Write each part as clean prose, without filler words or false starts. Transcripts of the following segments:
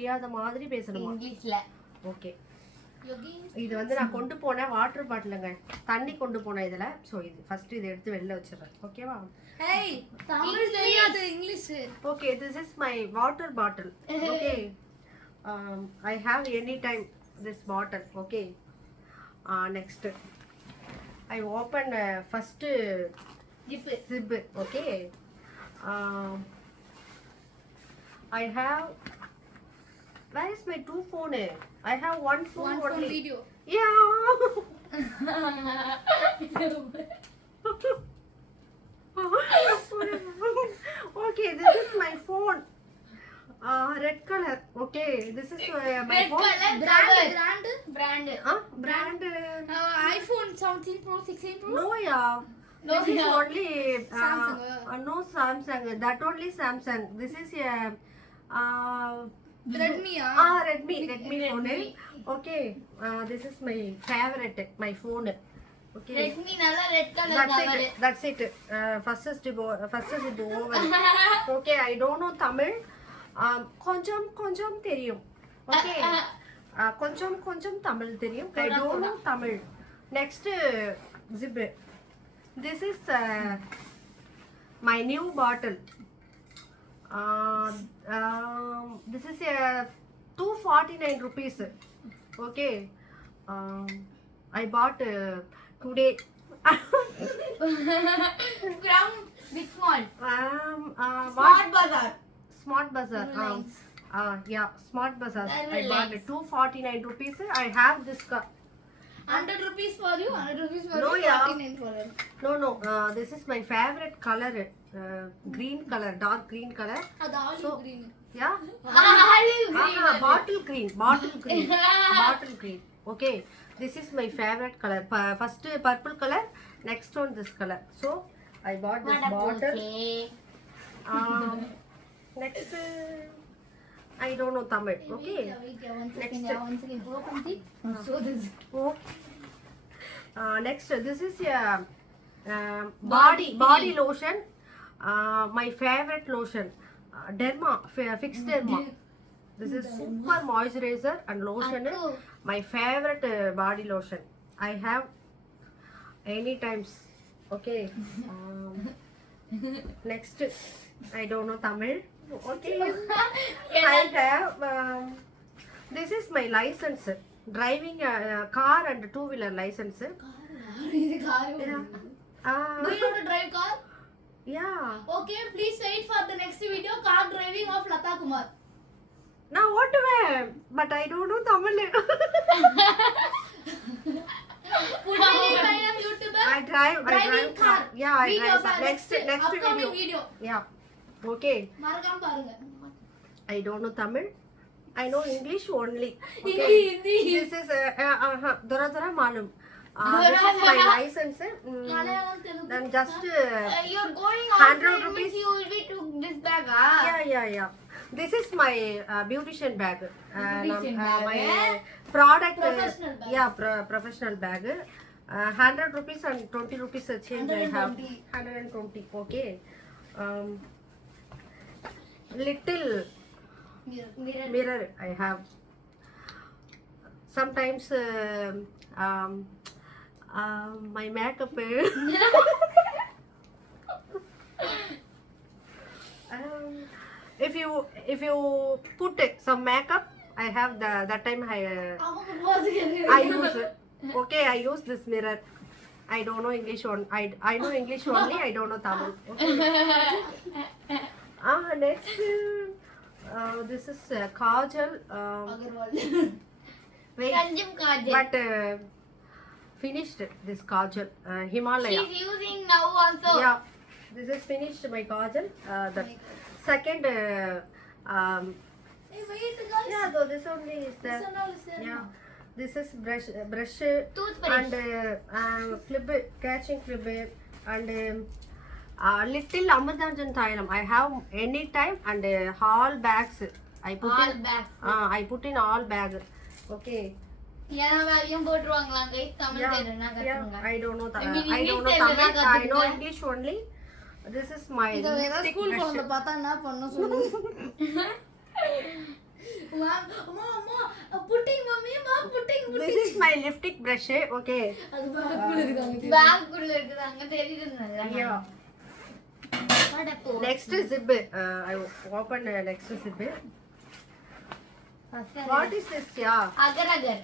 தெரியாத மாதிரி பேசணுமா? இங்கிலீஷ்ல. ஓகே. இது வந்து நான் கொண்டு போனேன் வாட்டர் பாட்டிலுங்க. தண்ணி கொண்டு போனேன் இதுல. சோ இது ஃபர்ஸ்ட் இத எடுத்து வெளில வச்சிரேன். ஓகேவா? ஏய் தமிழ் தெரியாது English. Okay, this is my water bottle. Okay. I have any time this bottle. Okay. Next. I open first zip. Okay. I have. Where is my two phone? I have one phone only. One video. Yeah. Okay, this is my phone. Red color. Okay, this is my Red phone. color. Brand. Brand. iPhone 17 Pro, 16 Pro. No, yeah. No, This is yeah. only Samsung. No Samsung. That only Samsung. This is Redmi. Redmi phone. Okay. This is my favorite. My phone. Okay. Redmi nalla red color. That's it. First is over. Okay, I don't know Tamil. கொஞ்சம் தெரியும். Okay. கொஞ்சம் தமிழ் தெரியும். I don't know Tamil. Next zip. This is my new bottle. This is 249 rupees. Okay. I bought today. From which one? Smart Bazaar. Reliance. Yeah, Smart Bazaar. I bought Reliance. 249 rupees. I have this 100 rupees for you, 100 rupees for No, you, yeah. 49 for her. No. This is my favorite color. Green color, dark green color. That's olive So- green. Yeah. Olive green. Bottle green. Okay. This is my favorite color. First purple color. Next one this color. So I bought this bottle. Next. I don't know Tamil. Okay. Wait, one Next. second. One second. Open it. So this. Oh. Next, this is a body lotion. My favorite lotion, Derma, fixed Derma. This is super moisturizer and lotion. Appu. My favorite body lotion. I have any times. Okay. Next, I don't know Tamil. Okay. I have. This is my license. Driving a car and two-wheeler license. This car. Yeah. Do you know to drive car? Yeah. Okay, please wait for the next video. Car driving of Lata Kumar. Now what do I? But I don't know Tamil. Punnagai Payanam YouTuber. I drive Driving car. Yeah, I Video drive. car. Next upcoming video. video. Yeah. Okay. மறக்காம பாருங்க. I don't know Tamil. I know English only. Okay. Hindi. This is Dora Malum. This is my license. Malayalam Telugu. Then just You're going 100 rupees. You will be took this bag, Yeah. This is my beautician bag. Beautician bag, My product. Professional bag. Yeah, professional bag. 100 rupees and 20 rupees change I have. 120. Okay. Little mirror I have. Sometimes my makeup. If you put some makeup, I have that time I use it. Okay, I use this mirror. I don't know English one. I know English only. I don't know Tamil. Okay. Next, this is kajal. Wait, Kanjam Kajal. but finished this kajal. Himalaya. She's using now also. Yeah, this is finished my kajal. The second. Hey, wait, guys. Yeah, though this only is there. This one all is there Yeah, now. this is brush Toothbrush. and clip, catching clip and little Amadanjan Thailam. I have any time and all bags. I put All in. bags. I put in all bag. Okay. ஏனாவையும் போட்டுருவாங்களா guys தமிழ் தெரியலனா Yeah, கத்துங்க. I don't know. I mean, I don't know English Tamil. தெரியலனா I know கத்துங்க. English only. This is my இத வேற lipstick school brush. குழந்தை பார்த்தா என்ன பண்ண சொல்லுங்க. புட்டிங் மம்மி மா pudding This is my lipstick brush. Okay. அது பேக்குள்ள இருக்குதாங்க பேக்குள்ள இருக்குதாங்க தெரியுதுங்க Yeah. வாடப்போ Next zip. I open next zip. What is this? Yeah. Agar Agar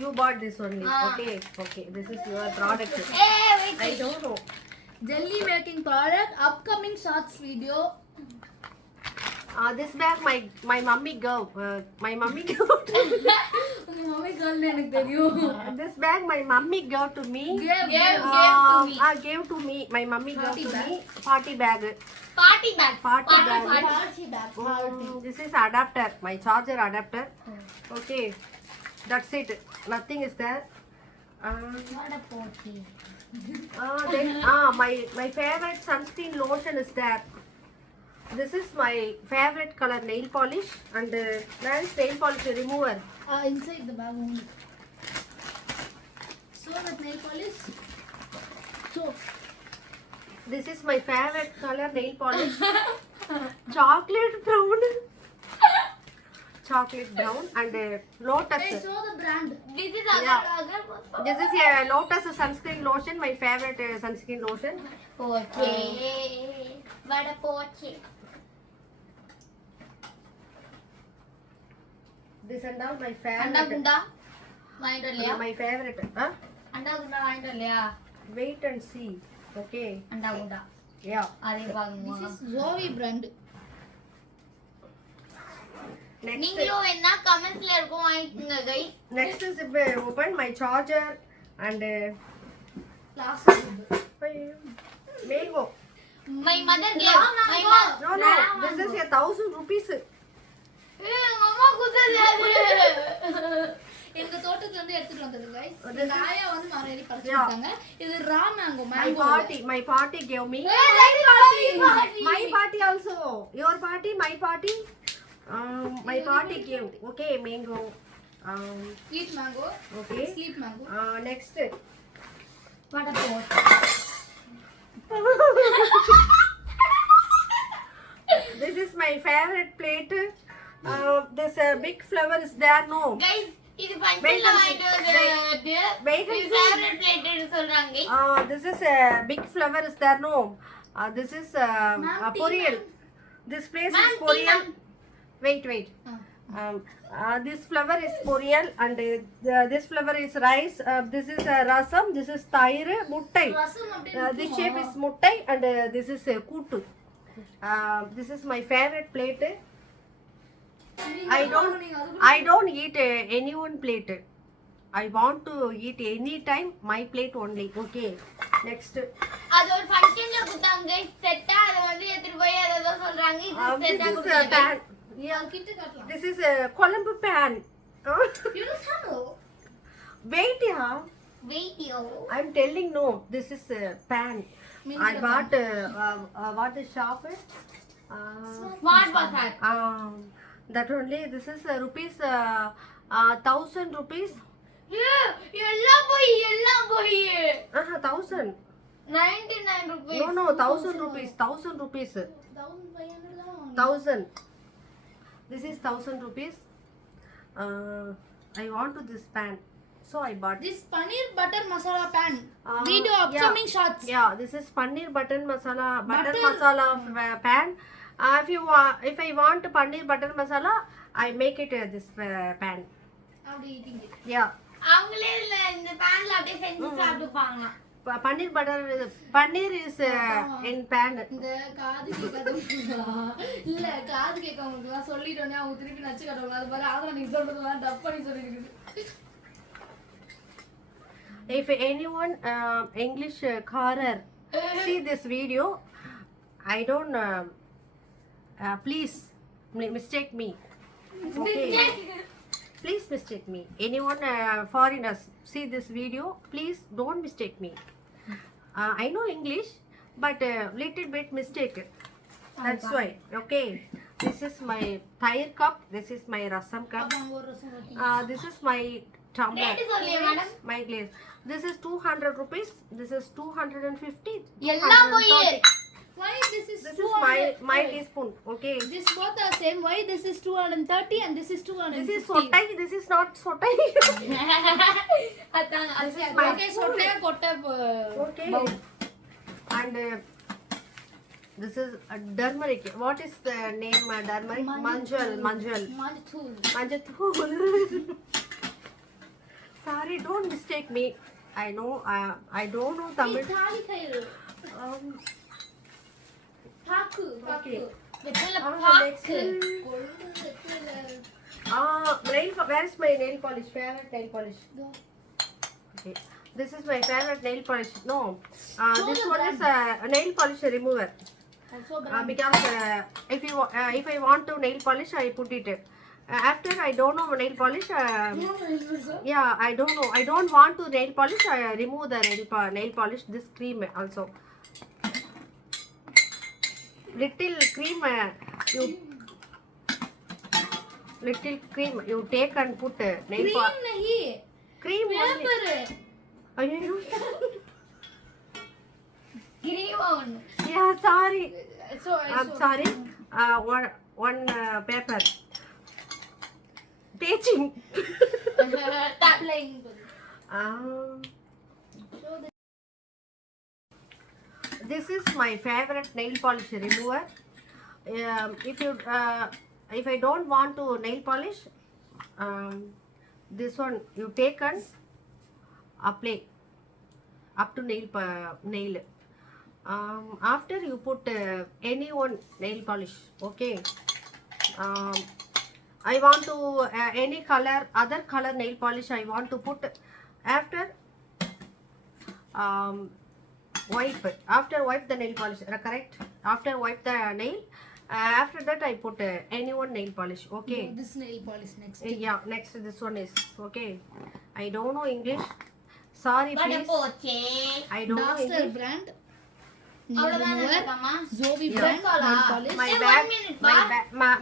You bought this only. Okay. Okay. This is your product. ஏய் wait I don't know. jelly making product upcoming shorts video. This bag my mummy gave. My mummy gave to me. உங்க mummy கால்ல எனக்கு தெரியும். This bag my mummy gave to me. gave to me Gave to me. My mummy gave Party to bag. me. Party bag. party bag Party bag. Party bag. This is adapter. My charger adapter. Okay. That's it. Nothing is there. வாடப்போ Then my favorite sunscreen lotion is there. This is my favorite color nail polish and where is nail polish remover? Inside the bag only. So that nail polish. So This is my favorite color nail polish. Chocolate brown. Chocolate brown and lotus. hey, show the brand. this is Yeah. agar This is a lotus sunscreen lotion. My favorite sunscreen lotion. போச்சே வாடப்போ This and all my அண்டா favorite. குண்டா வாங்கிட்டு இல்லையா My favorite. Huh? அண்டா குண்டா வாங்கிட்டு இல்லையா Wait and see. Okay. அண்டா குண்டா Yeah. அதே பாருங்க This is Zoe brand. Next. நீங்களும் என்ன கமெண்ட்ஸ்ல இருக்கும் வாங்கிக்கோங்க guys Next is open my charger and Last mango. my mother gave my mother No. This is 1,000 rupees. அம்மா குதறாரு எங்க தோட்டத்துல இருந்து எடுத்துட்டு வந்தது guys. This எங்க ஆயா வந்து மரம் ஏறி பறிச்சிட்டாங்க. இது raw mango. My party gave me. My party also. Your party, my party. My party gave. Okay, mango. Sweet mango. Okay. Sleep mango. Next. வாடப்போ This is my favorite plate. This big flower is there. No. guys இது Wait பஞ்சில and வாங்கிட்டு see. வந்து Wait and இது see. Favourite பிளேட்னு சொல்றாங்க This is a big flower is there. No. This is Poriel. This place is Poriel. Wait. This flower is Poriel and this flower is rice. This is rasam. This is thair, muttai. ரசம் அப்படியே This shape is muttai and this is kuttu. This is my favorite plate. I don't eat anyone plate. I want to eat any time my plate only. Okay. Next. அது ஒரு ஃபங்க்ஷன்ல கொடுத்தாங்க செட்டா அத வந்து எடுத்துட்டு போய் அத சொல்றாங்க இது This செட்டா is கொடுத்தாங்க pan. Yeah. கிட்ட காட்டலாம். This is Colombo pan. You don't know. Wait, yeah. Wait யோ I'm telling no. This is pan. I bought what is shop? Smart Bazaar That only. This is rupees 1,000 rupees. எல்லாம் போய் 1,000. 99 rupees No, 1,000 rupees. 1,000 rupees. 1500 தான் வாங்கினேன். 1,000. This is 1,000 rupees. I want to this pan, so I bought. This paneer butter masala pan. Uh, Video upcoming yeah. shots. Yeah, this is paneer butter masala Butter. pan. If I want paneer butter masala, I make it this pan. அப்படி eating it. Yeah. அவங்களே இல்ல இந்த பேன்ல அப்படியே செஞ்சு சாப்பிடுவாங்க Paneer is in pan. இந்த காது கேட்காதவங்களா இல்ல காது கேட்காதவங்களா சொல்லிட்டோனே அவங்க திருப்பி நச்சு காட்டுவாங்க அது மாதிரி ஆதரவு நீ சொல்றதெல்லாம் டப் பண்ணி சொல்லிருக்குது. If anyone English carer see this video, I don't please mistake me. Okay. Please mistake me. Anyone foreigners see this video, please don't mistake me. I know English, but little bit mistake. That's why. Okay. This is my thair cup. This is my rasam cup. அவங்க ஒரு ரசம் ஊத்தி. This is my tumbler. Rate சொல்லியே madam My glaze. This is 200 rupees. This is 250. எல்லாம் போய் 230. Why this is This is 200? my teaspoon. Okay. This both are same. Why this is 230 and this is 250? This is sotai. This is not sotai. அதான் This is my Okay, sottaya kotta. Okay. And this is turmeric. What is the name? Turmeric. Manjal. Manjathul. Manjathul. Sorry, don't mistake me. I know. I don't know Tamil. Thali kairu. Thaku. Okay. வெத்தல Next. பாக்கு Goldu vettila. Where is my nail polish? Favorite nail polish. Okay. This is my favorite nail polish. No. This one is a nail polish remover. Also Because if I want to nail polish, I put it. After I don't know nail polish. Yeah, I don't know. I don't want to nail polish. I remove the nail polish. This cream also. Little cream. Little cream. You take and put nail cream polish. nahi. Cream only. Paper. Ayyo. கிரீமா ஒண்ணு Yeah, sorry. So I'm sorry. One paper. Teaching. applying. This is my favorite nail polish remover. If I don't want to nail polish, this one you take and apply up to nail. After you put any one nail polish. Okay. I want to any color, other color nail polish I want to put. After wipe the nail polish, correct? After wipe the nail, after that I put any one nail polish. Okay. No, this nail polish next. Yeah, next this one is okay. I don't know English. Sorry, வட please. போச்சே I don't know Duster English. brand. அவ்வளவுதான் இருக்கமா Zoe Yeah. brand That's all, nail ah. polish. My Hey, bag, one minute,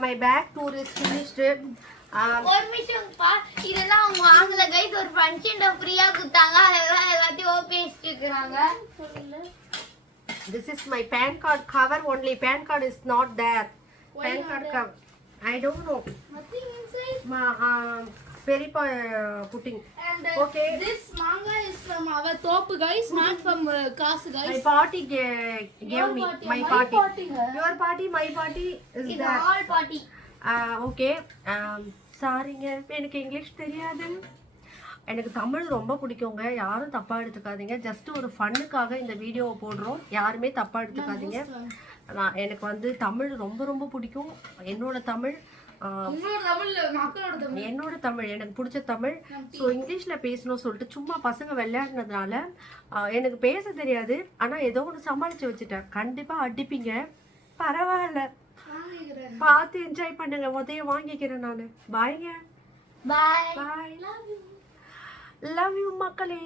my bag tour is finished. ஒரு நிமிஷம்ப்பா இதெல்லாம் அவங்க வாங்கல guys ஒரு ஃபங்க்ஷன்ல ஃப்ரீயா கொடுத்தாங்க அதெல்லாம் எல்லாத்தையும் ஓபி வச்சிருக்காங்க This is my PAN card cover only. PAN card is not there. Why PAN not card there? cover. I don't know. Nothing inside. Peripa putting. And Okay. this manga is from our top guys, not from Kasu My guys. party gave Your me. party, My my party. party, huh? Your party, my party is இது there. All party okay சாரிங்க எனக்கு English தெரியாது. எனக்கு தமிழ் ரொம்ப பிடிக்குங்க. யாரும் தப்பாக எடுத்துக்காதீங்க. ஜஸ்ட் ஒரு ஃபன்னுக்காக இந்த வீடியோவை போடுறோம். யாருமே தப்பாக எடுத்துக்காதீங்க. எனக்கு வந்து தமிழ் ரொம்ப ரொம்ப பிடிக்கும். என்னோட தமிழ் என்னோட தமிழ் எனக்கு பிடிச்ச தமிழ். ஸோ இங்கிலீஷில் பேசணும்னு சொல்லிட்டு சும்மா பசங்க விளையாடுனதுனால எனக்கு பேச தெரியாது. ஆனால் ஏதோ ஒன்று சமாளித்து வச்சுட்டேன். கண்டிப்பாக அடிப்பீங்க, பரவாயில்ல, பார்த்து என்ஜாய் பண்ணுங்க. உதய வாங்கிக்கிறேன் நான். பாய்ங்க. Bye bye. லவ் யூ மக்களே.